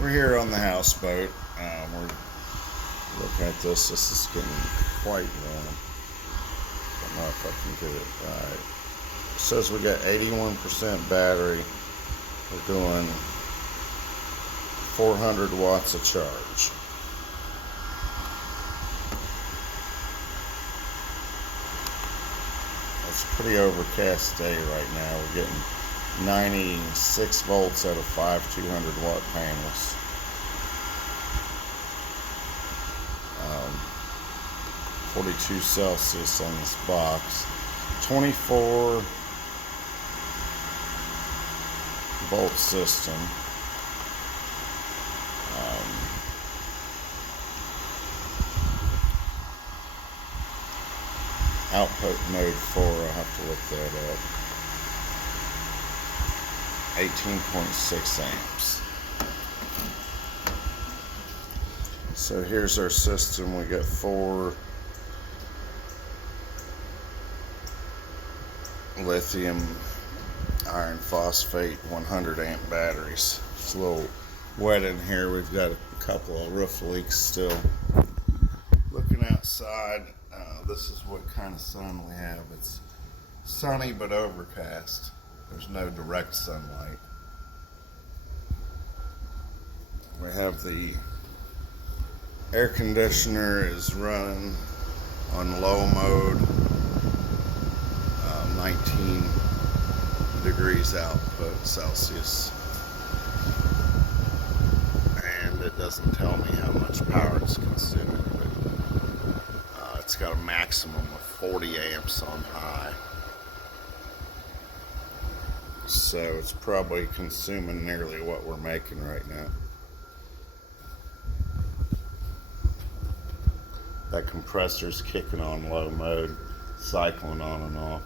We're here on the houseboat. We're looking at this. This is getting quite warm. Don't know if I can get it right. It says we got 81% battery. We're doing 400 watts of charge. It's a pretty overcast day right now. We're getting 96 volts out of 200 watt panels. 42 Celsius on this box. 24 volt system. Output mode 4, I'll have to look that up. 18.6 amps. So here's our system. We got 4 lithium iron phosphate 100 amp batteries. It's a little wet in here. We've got a couple of roof leaks still. Looking outside, this is what kind of sun we have. It's sunny but overcast. There's no direct sunlight. We have the air conditioner is running on low mode, 19 degrees output Celsius, and it doesn't tell me how much power it's consuming, but it's got a maximum of 40 amps on high, so it's probably consuming nearly what we're making right now. That compressor's kicking on low mode, cycling on and off.